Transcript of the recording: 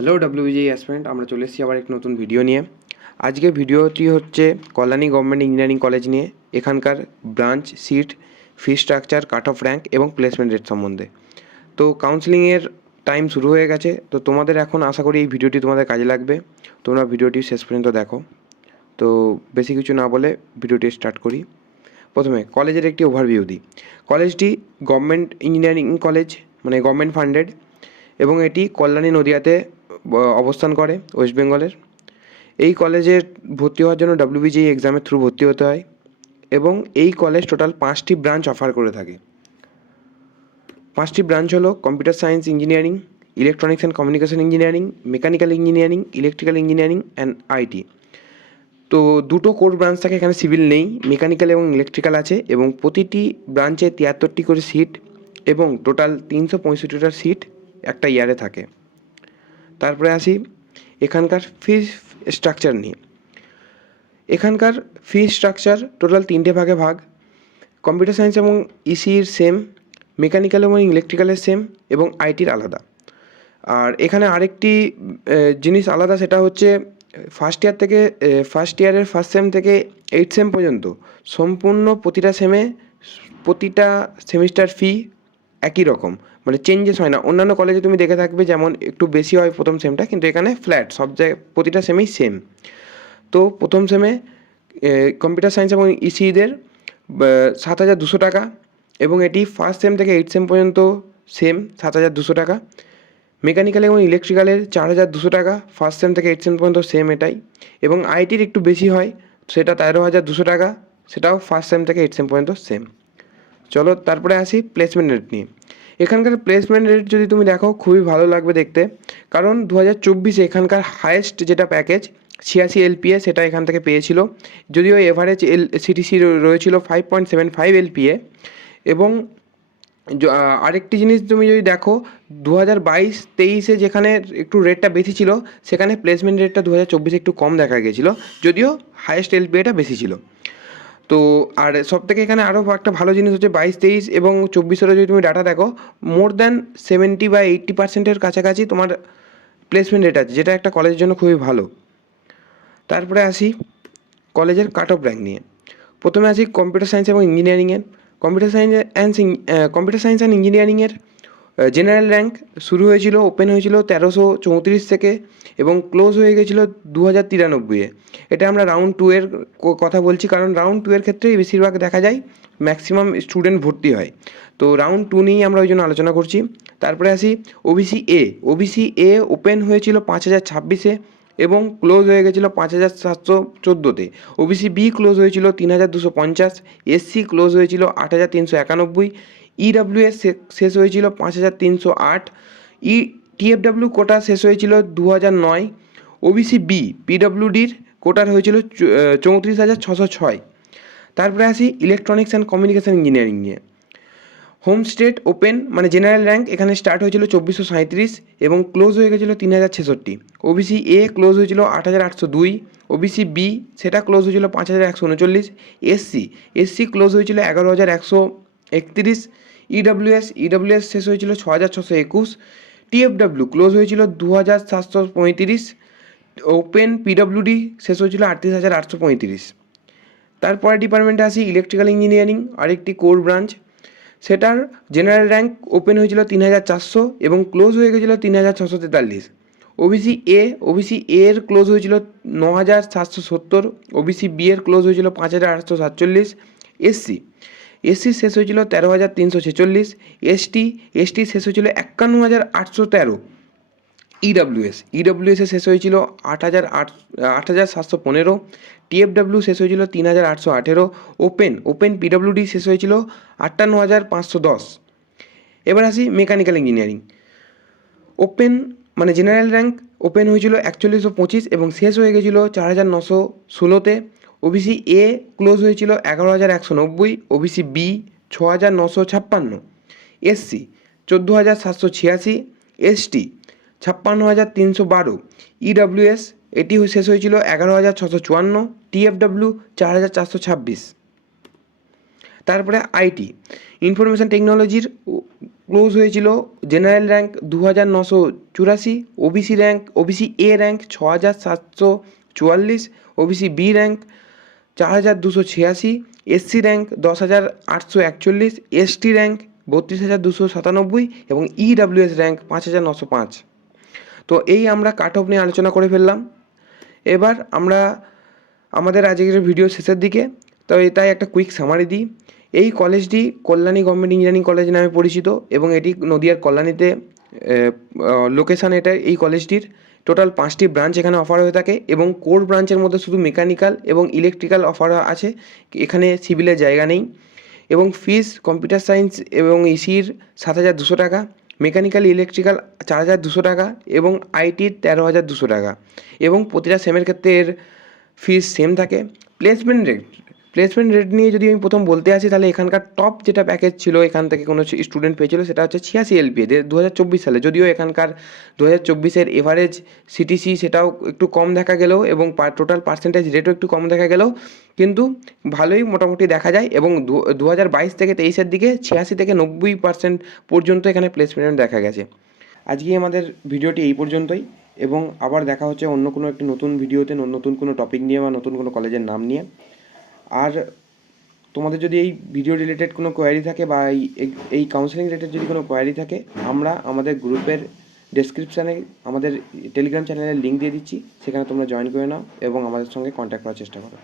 Hello WBJEE aspirant, আমরা চলে এসেছি আবার এক নতুন ভিডিও নিয়ে। আজকে ভিডিওটি হচ্ছে কল্যাণী গভর্নমেন্ট ইঞ্জিনিয়ারিং কলেজ নিয়ে, এখানকার branch, seat, fee structure, cut off rank এবং প্লেসমেন্ট রেট সম্বন্ধে। তো কাউন্সেলিংয়ের টাইম শুরু হয়ে গেছে, তো তোমাদের এখন আশা করি এই ভিডিওটি তোমাদের কাজে লাগবে। তোমরা ভিডিওটি শেষ পর্যন্ত দেখো। তো বেশি কিছু না বলে ভিডিওটি স্টার্ট করি। প্রথমে কলেজের একটি ওভারভিউ দিই। কলেজটি গভর্নমেন্ট ইঞ্জিনিয়ারিং কলেজ, মানে গভর্নমেন্ট ফান্ডেড, এবং এটি কল্যাণী নদিয়াতে অবস্থান করে, ওয়েস্ট বেঙ্গলের। এই কলেজে ভর্তি হওয়ার জন্য ডাব্লিউবিজেই এক্সামের থ্রু ভর্তি হতে হয়, এবং এই কলেজ টোটাল 5টি ব্রাঞ্চ অফার করে থাকে। 5টি ব্রাঞ্চ হলো computer science engineering, electronics and communication engineering, mechanical engineering, electrical engineering and IT. তো দুটো কোর ব্রাঞ্চ থাকে, এখানে সিভিল নেই, মেকানিক্যাল এবং ইলেকট্রিক্যাল আছে, এবং প্রতিটি ব্রাঞ্চে 73টি করে সিট এবং টোটাল 365টা সিট একটা ইয়ারে থাকে। তারপরে আসি এখানকার ফি স্ট্রাকচার নিয়ে। এখানকার ফি স্ট্রাকচার টোটাল 3টে ভাগে ভাগ। কম্পিউটার সায়েন্স এবং ইসির সেম, মেকানিক্যাল এবং ইলেকট্রিক্যালের সেম, এবং আইটির আলাদা। আর এখানে আরেকটি জিনিস আলাদা, সেটা হচ্ছে ফার্স্ট ইয়ারের ফার্স্ট সেম থেকে 8 সেম পর্যন্ত সম্পূর্ণ প্রতিটা সেমিস্টার ফি একই রকম, মানে চেঞ্জেস হয় না। অন্যান্য কলেজে তুমি দেখে থাকবে যেমন একটু বেশি হয় প্রথম সেমটা, কিন্তু এখানে ফ্ল্যাট, সব জায়গায় প্রতিটা সেমেই সেম। তো প্রথম সেমে কম্পিউটার সায়েন্স এবং ইসিদের 7,200 টাকা, এবং এটি ফার্স্ট সেম থেকে 8 সেম পর্যন্ত সেম 7,200 টাকা। মেকানিক্যাল এবং ইলেকট্রিক্যালের 4,200 টাকা, ফার্স্ট সেম থেকে 8 সেম পর্যন্ত সেম এটাই। এবং আইটির একটু বেশি হয়, সেটা 13,200 টাকা, সেটাও ফার্স্ট সেম থেকে 8 সেম পর্যন্ত সেম। চলো তারপরে আসি প্লেসমেন্ট রেট নিয়ে। এখানকার প্লেসমেন্ট রেট যদি তুমি দেখো খুবই ভালো লাগবে দেখতে, কারণ 2024-এ এখানকার হায়েস্ট যেটা প্যাকেজ 86 এলপিএ সেটা এখান থেকে পেয়েছিল, যদিও এভারেজ সিটিসি রয়েছিল 5.75 এলপিএ। এবং আরেকটি জিনিস তুমি যদি দেখো, 2022-23-এ যেখানে একটু রেটটা বেশি ছিল, সেখানে প্লেসমেন্ট রেটটা 2024-এ একটু কম দেখা গেছিলো, যদিও হায়েস্ট এলপিএটা বেশি ছিল। তো আর সবথেকে এখানে আরও একটা ভালো জিনিস হচ্ছে 22-23 এবং 24-এরও যদি তুমি ডাটা দেখো, মোর দ্যান 70 বা 80%-এর কাছাকাছি তোমার প্লেসমেন্ট রেট আছে, যেটা একটা কলেজের জন্য খুবই ভালো। তারপরে আসি কলেজের কাট অফ র্যাঙ্ক নিয়ে। প্রথমে আসি কম্পিউটার সায়েন্স এবং ইঞ্জিনিয়ারিংয়ের। কম্পিউটার সায়েন্স অ্যান্ড ইঞ্জিনিয়ারিংয়ের জেনারেল র্যাঙ্ক শুরু হয়েছিল, ওপেন হয়েছিল 1334 থেকে, এবং ক্লোজ হয়ে গেছিলো 2093-এ। এটা আমরা রাউন্ড 2 এর কথা বলছি, কারণ রাউন্ড 2 এর ক্ষেত্রেই বেশিরভাগ দেখা যায় ম্যাক্সিমাম স্টুডেন্ট ভর্তি হয়। তো রাউন্ড 2 নিয়েই আমরা ওই জন্য আলোচনা করছি। তারপরে আসি ওবিসি এ ওপেন হয়েছিল 5,026-এ এবং ক্লোজ হয়ে গেছিলো 5,714-তে। ওবিসি বি ক্লোজ হয়েছিল 3,250, এসসি ক্লোজ হয়েছিল 8,391, ইডাব্লিউএস শেষ হয়েছিল 5,308, টিএফডাব্লিউ কোটা শেষ হয়েছিল 2009, ওবিসি বি পিডাব্লিউডির কোটার হয়েছিল 34,606। তারপরে আসি ইলেকট্রনিক্স অ্যান্ড কমিউনিকেশন ইঞ্জিনিয়ারিং নিয়ে। হোম স্টেট ওপেন মানে জেনারেল র্যাঙ্ক এখানে স্টার্ট হয়েছিল 2437 এবং ক্লোজ হয়ে গেছিলো 3,066। ওবিসি এ ক্লোজ হয়েছিল 8,802, ওবিসি বি সেটা ক্লোজ হয়েছিল 5,139, এসসি ক্লোজ হয়েছিল 11,131, ইডাব্লিউএস শেষ হয়েছিল 6,621, টিএফডাব্লিউ ক্লোজ হয়েছিল 2,735, ওপেন পিডাব্লিউডি শেষ হয়েছিল 38,835। তারপরে ডিপার্টমেন্টে আসি ইলেকট্রিক্যাল ইঞ্জিনিয়ারিং, আরেকটি কোর ব্রাঞ্চ। সেটার জেনারেল র্যাঙ্ক ওপেন হয়েছিল 3,400 এবং ক্লোজ হয়ে গেছিলো 3,643। ওবিসি এর ক্লোজ হয়েছিল 9,770, ওবিসি বি এর ক্লোজ হয়েছিল 5,847, এসসি শেষ হয়েছিল 13,346, এসটি শেষ হয়েছিল 51,813, ইডাব্লিউএস শেষ হয়েছিল 8,715, টিএফডাব্লিউ শেষ হয়েছিল 3,818, ওপেন পিডাব্লিউডি শেষ হয়েছিল 58,510। এবার আসি মেকানিক্যাল ইঞ্জিনিয়ারিং। ওপেন মানে জেনারেল র্যাঙ্ক ওপেন হয়েছিল 4125 এবং শেষ হয়ে গেছিলো 4,916-তে। ওবিসি এ ক্লোজ হয়েছিল 11,190, OBC B 6,956, SC 14,786, ST 56,312, EWS এটি শেষ হয়েছিল 11,654, টিএফডাব্লিউ 4,426। তারপরে আইটি ইনফরমেশন টেকনোলজির ক্লোজ হয়েছিল general rank 2984, OBC A rank 6744, OBC B rank 4286, SC rank 10841, ST rank 32297 এবং ইডাব্লিউএস র্যাঙ্ক 5905। তো এই আমরা কাট অফ নিয়ে আলোচনা করে ফেললাম। এবার আমরা আমাদের আজকের ভিডিও শেষের দিকে, তো তাই একটা কুইক সামারি দিই। এই কলেজটি কল্যাণী গভর্নমেন্ট ইঞ্জিনিয়ারিং কলেজ নামে পরিচিত এবং এটি নদিয়ার কল্যাণীতে লোকেশান এটা এই কলেজটির। টোটাল 5টি ব্রাঞ্চ এখানে অফার হয়ে থাকে এবং কোর ব্রাঞ্চের মধ্যে শুধু মেকানিক্যাল এবং ইলেকট্রিক্যাল অফার আছে, এখানে সিভিলের জায়গা নেই। এবং ফিস কম্পিউটার সায়েন্স এবং ইসির 7200 টাকা, মেকানিক্যাল ইলেকট্রিক্যাল 4200 টাকা এবং আইটির 13200 টাকা এবং প্রতিটা সেমের ক্ষেত্রে এর ফিস সেম থাকে। প্লেসমেন্ট রেট নিয়ে যদি আমি প্রথম বলতে আসি, তাহলে এখানকার টপ যেটা প্যাকেজ ছিল এখান থেকে কোনো স্টুডেন্ট পেয়েছিল সেটা হচ্ছে 86 এলপিএ 2024 সালে। যদিও এখানকার 2024-এর এভারেজ সিটিসি সেটাও একটু কম দেখা গেলেও এবং টোটাল পার্সেন্টেজ রেটও একটু কম দেখা গেলেও কিন্তু ভালোই মোটামুটি দেখা যায় এবং 2022 থেকে 23-এর দিকে 86 থেকে 90% পর্যন্ত এখানে প্লেসমেন্ট দেখা গেছে। আজকে আমাদের ভিডিওটি এই পর্যন্তই এবং আবার দেখা হচ্ছে অন্য কোনো একটি নতুন ভিডিওতে, নতুন কোনো টপিক নিয়ে বা নতুন কোনো কলেজের নাম নিয়ে। আর তোমাদের যদি এই ভিডিও রিলেটেড কোনো কোয়ারি থাকে বা এই কাউন্সেলিং রিলেটেড যদি কোনো কোয়ারি থাকে, আমরা আমাদের গ্রুপের ডেসক্রিপশানে আমাদের টেলিগ্রাম চ্যানেলের লিঙ্ক দিয়ে দিচ্ছি, সেখানে তোমরা জয়েন করে নাও এবং আমাদের সঙ্গে কন্ট্যাক্ট করার চেষ্টা করো।